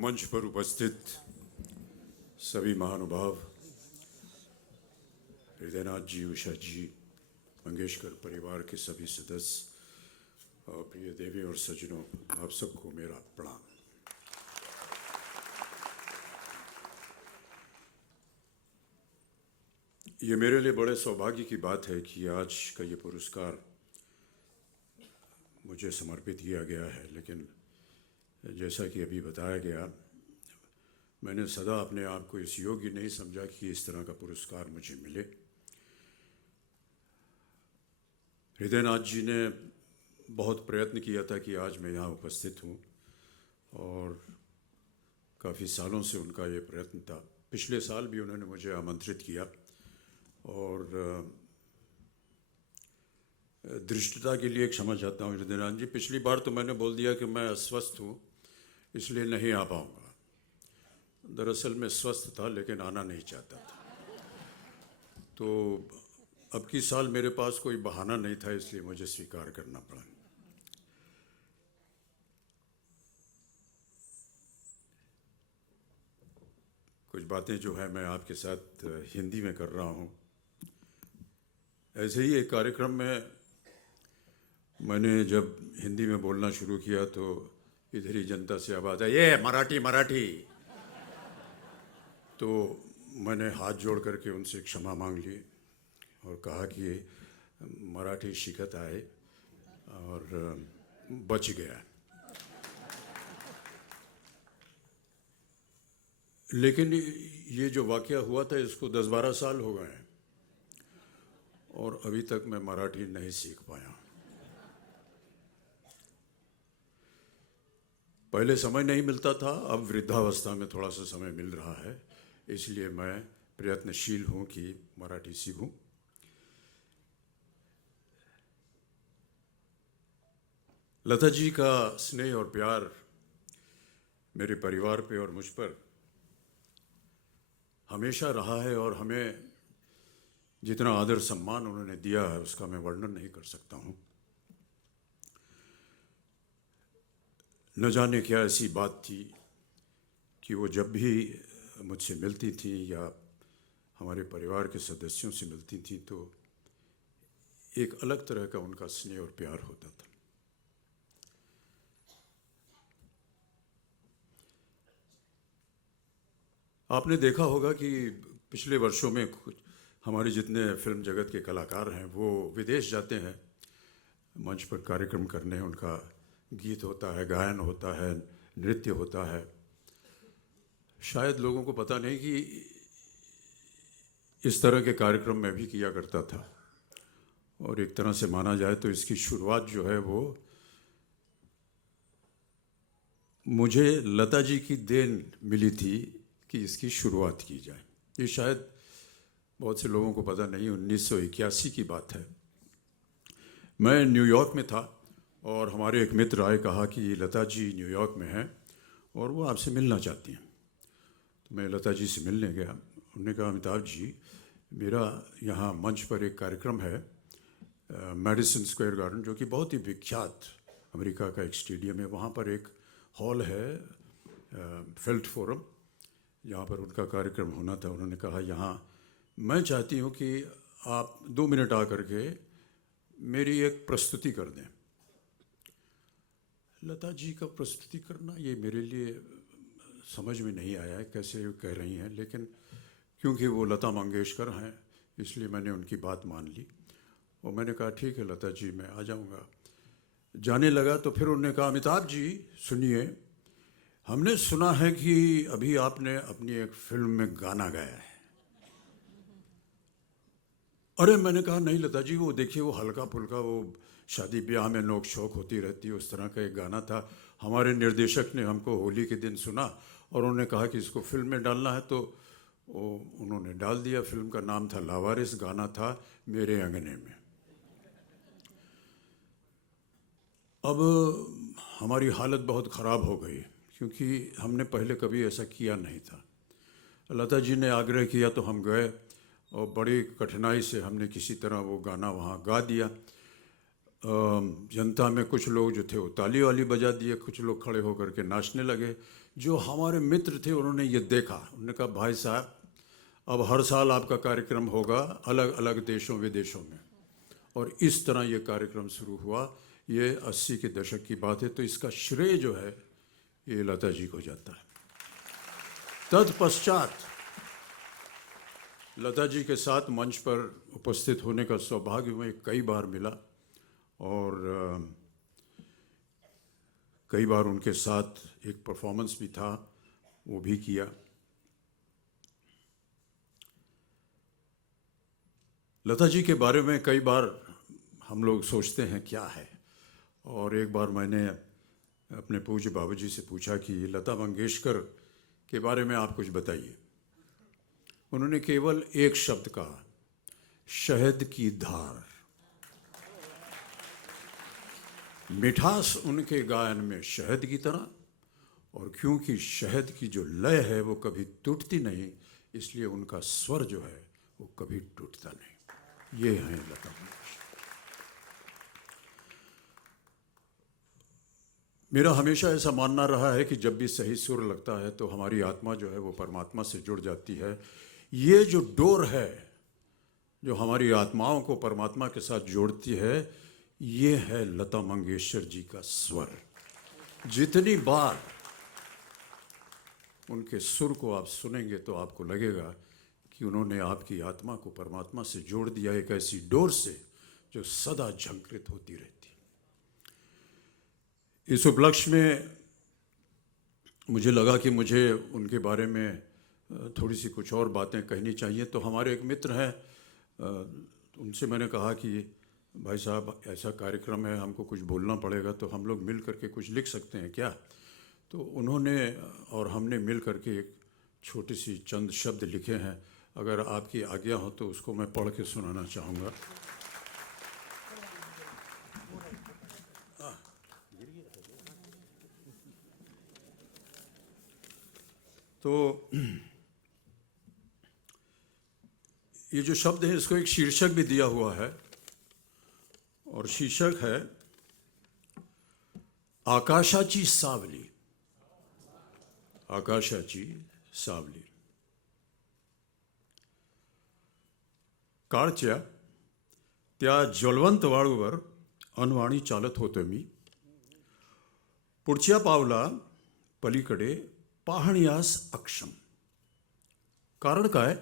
मंच पर उपस्थित सभी महानुभाव, हृदयनाथ जी, उषा जी, मंगेशकर परिवार के सभी सदस्य और प्रिय देवी और सज्जनों, आप सबको मेरा प्रणाम। ये मेरे लिए बड़े सौभाग्य की बात है कि आज का ये पुरस्कार मुझे समर्पित किया गया है, लेकिन जैसा कि अभी बताया गया, मैंने सदा अपने आप को इस योग्य नहीं समझा कि इस तरह का पुरस्कार मुझे मिले। हृदयनाथ जी ने बहुत प्रयत्न किया था कि आज मैं यहाँ उपस्थित हूँ और काफ़ी सालों से उनका ये प्रयत्न था। पिछले साल भी उन्होंने मुझे आमंत्रित किया और दृष्टता के लिए क्षमा चाहता हूँ हृदयनाथ जी। पिछली बार तो मैंने बोल दिया कि मैं अस्वस्थ हूँ इसलिए नहीं आ पाऊँगा। दरअसल मैं स्वस्थ था लेकिन आना नहीं चाहता था, तो अब की साल मेरे पास कोई बहाना नहीं था, इसलिए मुझे स्वीकार करना पड़ा। कुछ बातें जो है मैं आपके साथ हिंदी में कर रहा हूँ। ऐसे ही एक कार्यक्रम में मैंने जब हिंदी में बोलना शुरू किया तो इधर ही जनता से आवाज़ आई, ये मराठी मराठी। तो मैंने हाथ जोड़ करके उनसे क्षमा मांग ली और कहा कि मराठी शिकत आए और बच गया। लेकिन ये जो वाक़या हुआ था इसको 10-12 साल हो गए और अभी तक मैं मराठी नहीं सीख पाया। पहले समय नहीं मिलता था, अब वृद्धावस्था में थोड़ा सा समय मिल रहा है, इसलिए मैं प्रयत्नशील हूँ कि मराठी सीखूं। लता जी का स्नेह और प्यार मेरे परिवार पे और मुझ पर हमेशा रहा है और हमें जितना आदर सम्मान उन्होंने दिया है उसका मैं वर्णन नहीं कर सकता हूँ। न जाने क्या ऐसी बात थी कि वो जब भी मुझसे मिलती थी या हमारे परिवार के सदस्यों से मिलती थी तो एक अलग तरह का उनका स्नेह और प्यार होता था। आपने देखा होगा कि पिछले वर्षों में कुछ हमारे जितने फिल्म जगत के कलाकार हैं वो विदेश जाते हैं मंच पर कार्यक्रम करने। उनका गीत होता है, गायन होता है, नृत्य होता है। शायद लोगों को पता नहीं कि इस तरह के कार्यक्रम मैं भी किया करता था और एक तरह से माना जाए तो इसकी शुरुआत जो है वो मुझे लता जी की देन मिली थी कि इसकी शुरुआत की जाए। ये शायद बहुत से लोगों को पता नहीं, 1981 की बात है। मैं न्यूयॉर्क में था और हमारे एक मित्र आए, कहा कि लता जी न्यूयॉर्क में हैं और वो आपसे मिलना चाहती हैं। तो मैं लता जी से मिलने गया। उन्होंने कहा, अमिताभ जी, मेरा यहाँ मंच पर एक कार्यक्रम है मैडिसन स्क्वायर गार्डन, जो कि बहुत ही विख्यात अमेरिका का एक स्टेडियम है। वहाँ पर एक हॉल है फेल्ट फोरम, यहाँ पर उनका कार्यक्रम होना था। उन्होंने कहा, यहाँ मैं चाहती हूँ कि आप 2 मिनट आकर के मेरी एक प्रस्तुति कर दें। लता जी का प्रस्तुति करना ये मेरे लिए समझ में नहीं आया है कैसे कह रही हैं, लेकिन क्योंकि वो लता मंगेशकर हैं इसलिए मैंने उनकी बात मान ली और मैंने कहा ठीक है लता जी, मैं आ जाऊँगा। जाने लगा तो फिर उन्होंने कहा, अमिताभ जी सुनिए, हमने सुना है कि अभी आपने अपनी एक फिल्म में गाना गाया है। अरे मैंने कहा, नहीं लता जी, वो देखिए वो हल्का फुल्का वो शादी ब्याह में नोक शोक होती रहती है, उस तरह का एक गाना था। हमारे निर्देशक ने हमको होली के दिन सुना और उन्होंने कहा कि इसको फिल्म में डालना है, तो वो उन्होंने डाल दिया। फिल्म का नाम था लावारिस, गाना था मेरे अंगने में। अब हमारी हालत बहुत ख़राब हो गई क्योंकि हमने पहले कभी ऐसा किया नहीं था। लता जी ने आग्रह किया तो हम गए और बड़ी कठिनाई से हमने किसी तरह वो गाना वहाँ गा दिया। जनता में कुछ लोग जो थे वो ताली वाली बजा दिए, कुछ लोग खड़े होकर के नाचने लगे। जो हमारे मित्र थे उन्होंने ये देखा, उन्होंने कहा भाई साहब अब हर साल आपका कार्यक्रम होगा अलग अलग देशों विदेशों में, और इस तरह ये कार्यक्रम शुरू हुआ। ये 80 के दशक की बात है, तो इसका श्रेय जो है ये लता जी को जाता है। तत्पश्चात लता जी के साथ मंच पर उपस्थित होने का सौभाग्य मुझे कई बार मिला, और कई बार उनके साथ एक परफॉर्मेंस भी था, वो भी किया। लता जी के बारे में कई बार हम लोग सोचते हैं क्या है, और एक बार मैंने अपने पूज्य बाबूजी से पूछा कि लता मंगेशकर के बारे में आप कुछ बताइए। उन्होंने केवल एक शब्द कहा, शहद की धार। मिठास उनके गायन में शहद की तरह, और क्योंकि शहद की जो लय है वो कभी टूटती नहीं, इसलिए उनका स्वर जो है वो कभी टूटता नहीं। ये हैं लता मंगेशकर। मेरा हमेशा ऐसा मानना रहा है कि जब भी सही सुर लगता है तो हमारी आत्मा जो है वो परमात्मा से जुड़ जाती है। ये जो डोर है जो हमारी आत्माओं को परमात्मा के साथ जोड़ती है, ये है लता मंगेशकर जी का स्वर। जितनी बार उनके सुर को आप सुनेंगे तो आपको लगेगा कि उन्होंने आपकी आत्मा को परमात्मा से जोड़ दिया, एक ऐसी डोर से जो सदा झंकृत होती रहती। इस उपलक्ष्य में मुझे लगा कि मुझे उनके बारे में थोड़ी सी कुछ और बातें कहनी चाहिए। तो हमारे एक मित्र हैं, उनसे मैंने कहा कि भाई साहब ऐसा कार्यक्रम है, हमको कुछ बोलना पड़ेगा, तो हम लोग मिल करके कुछ लिख सकते हैं क्या? तो उन्होंने और हमने मिल करके एक छोटी सी चंद शब्द लिखे हैं। अगर आपकी आज्ञा हो तो उसको मैं पढ़ के सुनाना चाहूँगा। तो ये जो शब्द है इसको एक शीर्षक भी दिया हुआ है, और शीर्षक है आकाशाची सावली। आकाशाची सावली। काळच्या त्या ज्वलवंत वाळूवर अनवाणी चालत होतो मी, पुढच्या पावला पलीकडे पाहण्यास अक्षम। कारण काय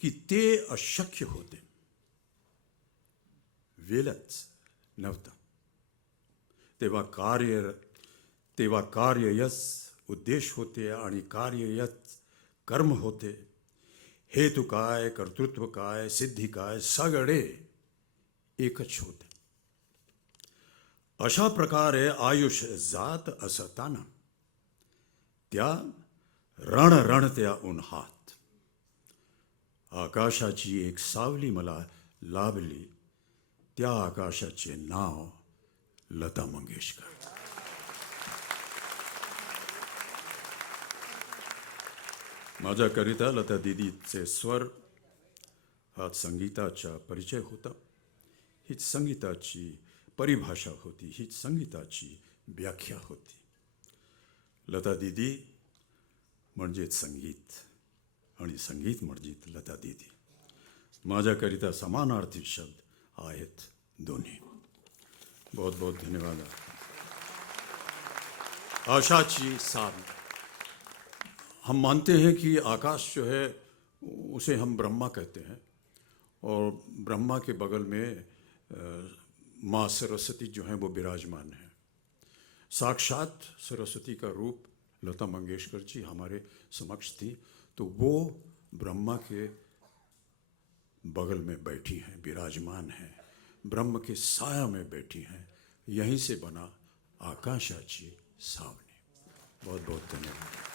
की ते अशक्य होते, वेलच नव्हता। तेव्हा कार्ययच उद्देश होते आणि कार्ययच कर्म होते। हेतु काय, कर्तृत्व काय, सिद्धी काय, सगळे एकच होते। अशा प्रकारे आयुष्य जात असताना त्या रणरणत्या उन्हात आकाशाची एक सावली मला लाभली। त्या आकाशाचे नाव लता मंगेशकर। माझ्याकरिता लता दीदीचे स्वर हा संगीताचा परिचय होता, हीच संगीताची परिभाषा होती, हीच संगीताची व्याख्या होती। लता दीदी म्हणजेच संगीत, आणि संगीत म्हणजेच लता दीदी। माझ्याकरिता समानार्थी शब्द आहेत दोन्ही। बहुत बहुत धन्यवाद। आशाची सावली। हम मानते हैं कि आकाश जो है उसे हम ब्रह्मा कहते हैं, और ब्रह्मा के बगल में माँ सरस्वती जो हैं वो विराजमान हैं। साक्षात सरस्वती का रूप लता मंगेशकर जी हमारे समक्ष थी, तो वो ब्रह्मा के बगल में बैठी हैं, विराजमान हैं, ब्रह्म के साया में बैठी हैं। यहीं से बना आकाशाची सावली। बहुत बहुत धन्यवाद।